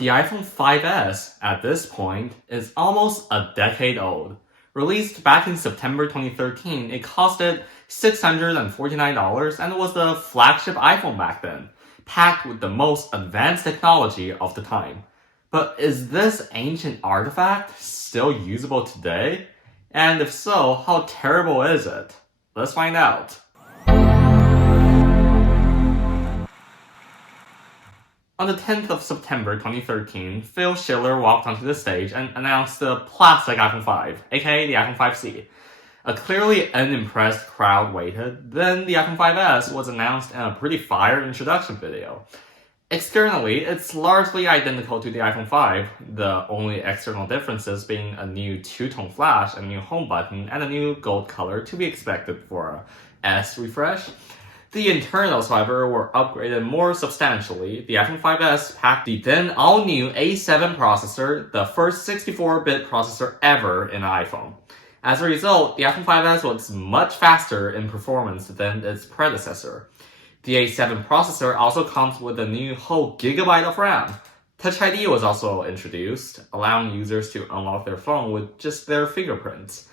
The iPhone 5S, at this point, is almost a decade old. Released back in September 2013, it costed $649 and was the flagship iPhone back then, packed with the most advanced technology of the time. But is this ancient artifact still usable today? And if so, how terrible is it? Let's find out. On the 10th of September 2013, Phil Schiller walked onto the stage and announced the plastic iPhone 5, aka the iPhone 5C. A clearly unimpressed crowd waited, then the iPhone 5S was announced in a pretty fire introduction video. Externally, it's largely identical to the iPhone 5, the only external differences being a new two-tone flash, a new home button, and a new gold color to be expected for a S refresh. The internals, however, were upgraded more substantially. The iPhone 5S packed the then all-new A7 processor, the first 64-bit processor ever in an iPhone. As a result, the iPhone 5S was much faster in performance than its predecessor. The A7 processor also comes with a new whole gigabyte of RAM. Touch ID was also introduced, allowing users to unlock their phone with just their fingerprints.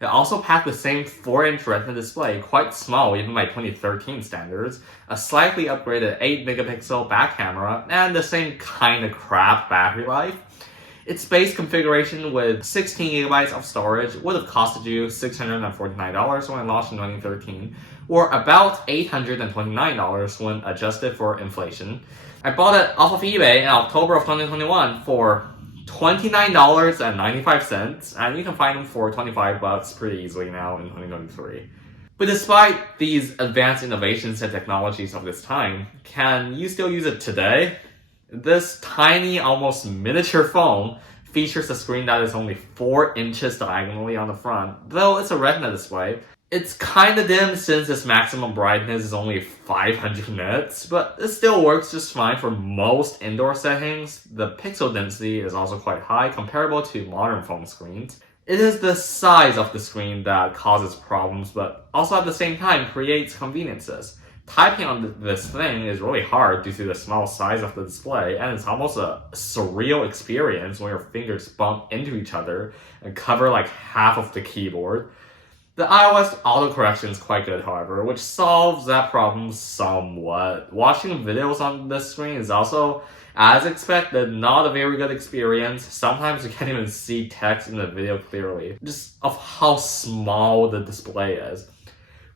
It also packed the same 4-inch Retina display, quite small even by 2013 standards, a slightly upgraded 8-megapixel back camera, and the same kind of crap battery life. Its base configuration with 16GB of storage would have costed you $649 when it launched in 2013, or about $829 when adjusted for inflation. I bought it off of eBay in October of 2021 for $29.95, and you can find them for $25 pretty easily now in 2023. But despite these advanced innovations and technologies of this time, can you still use it today? This tiny, almost miniature phone features a screen that is only 4 inches diagonally on the front, though it's a Retina display. It's kinda dim since its maximum brightness is only 500 nits, but it still works just fine for most indoor settings. The pixel density is also quite high, comparable to modern phone screens. It is the size of the screen that causes problems, but also at the same time creates conveniences. Typing on this thing is really hard due to the small size of the display, and it's almost a surreal experience when your fingers bump into each other and cover like half of the keyboard. The iOS autocorrection is quite good, however, which solves that problem somewhat. Watching videos on this screen is also, as expected, not a very good experience. Sometimes you can't even see text in the video clearly, just of how small the display is.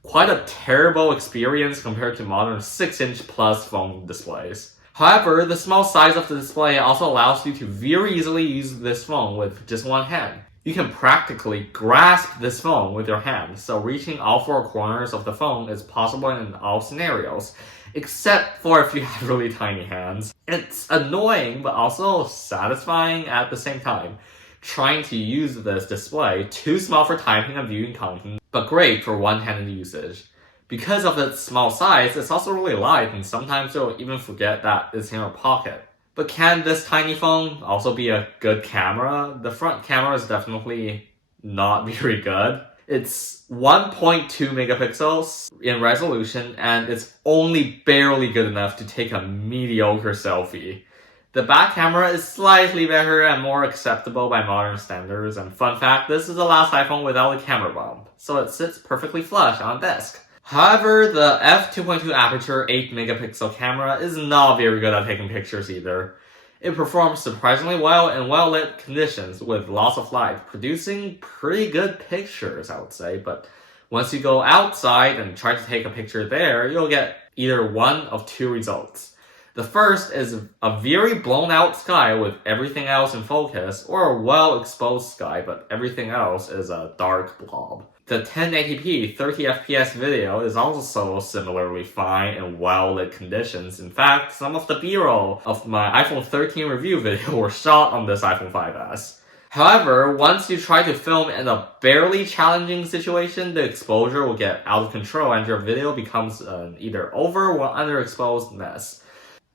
Quite a terrible experience compared to modern 6-inch plus phone displays. However, the small size of the display also allows you to very easily use this phone with just one hand. You can practically grasp this phone with your hand, so reaching all 4 corners of the phone is possible in all scenarios, except for if you have really tiny hands. It's annoying, but also satisfying at the same time. Trying to use this display, too small for typing and viewing content, but great for one-handed usage. Because of its small size, it's also really light, and sometimes you'll even forget that it's in your pocket. But can this tiny phone also be a good camera? The front camera is definitely not very good. It's 1.2 megapixels in resolution, and it's only barely good enough to take a mediocre selfie. The back camera is slightly better and more acceptable by modern standards, and fun fact, this is the last iPhone without a camera bump, so it sits perfectly flush on a desk. However, the f2.2 aperture 8-megapixel camera is not very good at taking pictures either. It performs surprisingly well in well-lit conditions with lots of light, producing pretty good pictures, I would say, but once you go outside and try to take a picture there, you'll get either one of 2 results. The first is a very blown out sky with everything else in focus, or a well-exposed sky, but everything else is a dark blob. The 1080p 30fps video is also similarly fine in well-lit conditions. In fact, some of the B-roll of my iPhone 13 review video were shot on this iPhone 5S. However, once you try to film in a barely challenging situation, the exposure will get out of control and your video becomes an either over or underexposed mess.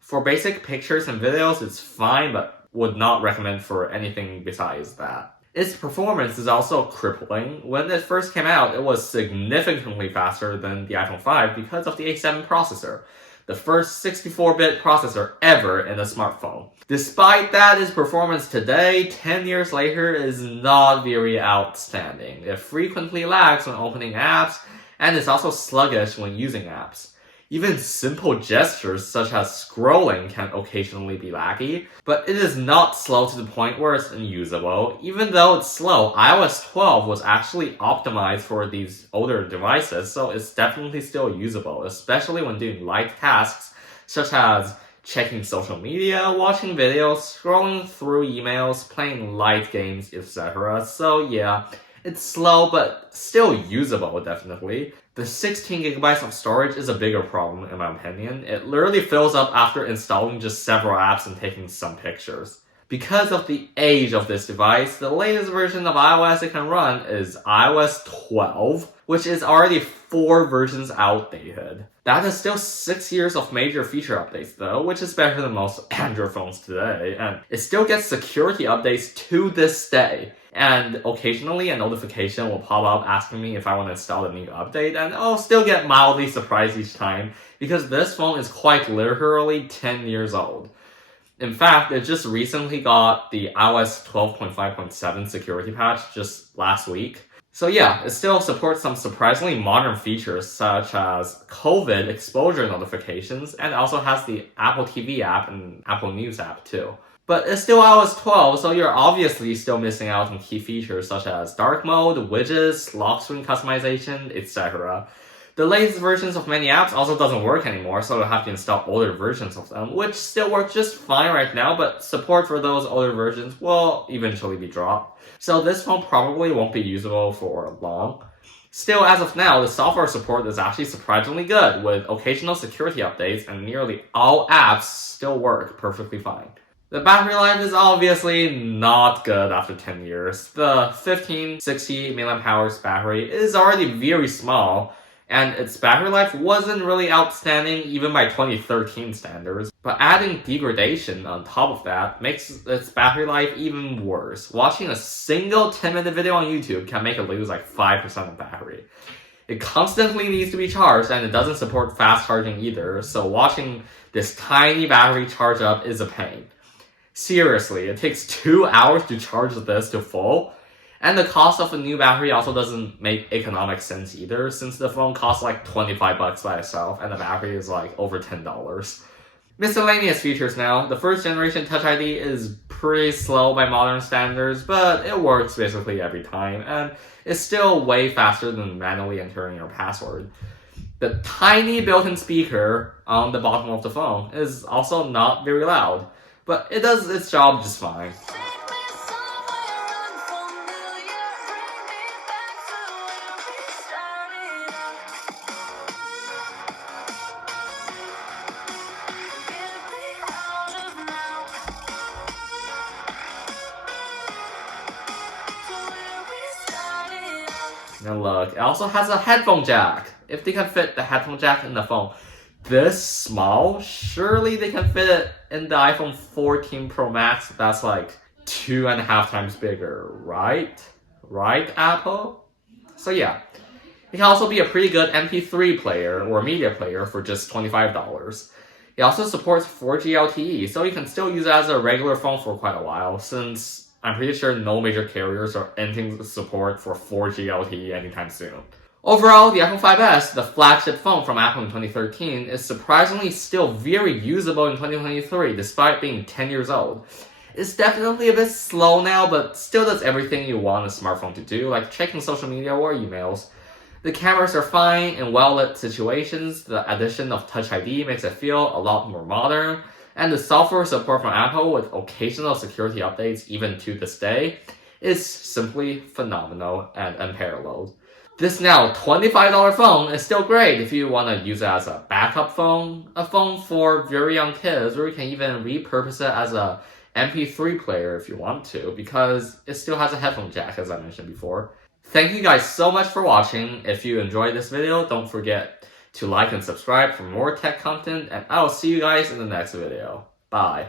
For basic pictures and videos, it's fine, but would not recommend for anything besides that. Its performance is also crippling. When it first came out, it was significantly faster than the iPhone 5 because of the A7 processor. the first 64-bit processor ever in a smartphone. Despite that, its performance today, 10 years later, is not very outstanding. It frequently lags when opening apps, and is also sluggish when using apps. Even simple gestures such as scrolling can occasionally be laggy, but it is not slow to the point where it's unusable. Even though it's slow, iOS 12 was actually optimized for these older devices, so it's definitely still usable, especially when doing light tasks such as checking social media, watching videos, scrolling through emails, playing light games, etc. So yeah, it's slow but still usable, definitely. The 16GB of storage is a bigger problem in my opinion. It literally fills up after installing just several apps and taking some pictures. Because of the age of this device, the latest version of iOS it can run is iOS 12, which is already 4 versions outdated. That is still 6 years of major feature updates though, which is better than most Android phones today, and it still gets security updates to this day. And occasionally a notification will pop up asking me if I want to install a new update, and I'll still get mildly surprised each time because this phone is quite literally 10 years old. In fact, it just recently got the iOS 12.5.7 security patch just last week. So yeah, it still supports some surprisingly modern features such as COVID exposure notifications, and also has the Apple TV app and Apple News app too. But it's still iOS 12, so you're obviously still missing out on key features such as dark mode, widgets, lock screen customization, etc. The latest versions of many apps also doesn't work anymore, so you'll have to install older versions of them, which still work just fine right now, but support for those older versions will eventually be dropped. So this phone probably won't be usable for long. Still, as of now, the software support is actually surprisingly good, with occasional security updates, and nearly all apps still work perfectly fine. The battery life is obviously not good after 10 years. The 1560 mAh battery is already very small, and its battery life wasn't really outstanding even by 2013 standards. But adding degradation on top of that makes its battery life even worse. Watching a single 10-minute video on YouTube can make it lose like 5% of battery. It constantly needs to be charged, and it doesn't support fast charging either, so watching this tiny battery charge up is a pain. Seriously, it takes 2 hours to charge this to full, and the cost of a new battery also doesn't make economic sense either, since the phone costs like $25 by itself, and the battery is like over $10. Miscellaneous features now. The first generation Touch ID is pretty slow by modern standards, but it works basically every time, and it's still way faster than manually entering your password. The tiny built-in speaker on the bottom of the phone is also not very loud, but it does its job just fine. And look, it also has a headphone jack. If they can fit the headphone jack in the phone this small, surely they can fit it in the iPhone 14 Pro Max. That's like 2.5 times bigger, right? Right, Apple? So yeah, it can also be a pretty good MP3 player or media player for just $25. It also supports 4G LTE, so you can still use it as a regular phone for quite a while, since I'm pretty sure no major carriers are ending the support for 4G LTE anytime soon. Overall, the iPhone 5S, the flagship phone from Apple in 2013, is surprisingly still very usable in 2023, despite being 10 years old. It's definitely a bit slow now, but still does everything you want a smartphone to do, like checking social media or emails. The cameras are fine in well-lit situations, the addition of Touch ID makes it feel a lot more modern, and the software support from Apple with occasional security updates even to this day is simply phenomenal and unparalleled. This now $25 phone is still great if you want to use it as a backup phone, a phone for very young kids, or you can even repurpose it as a MP3 player if you want to, because it still has a headphone jack, as I mentioned before. Thank you guys so much for watching. If you enjoyed this video, don't forget to like and subscribe for more tech content, and I will see you guys in the next video. Bye.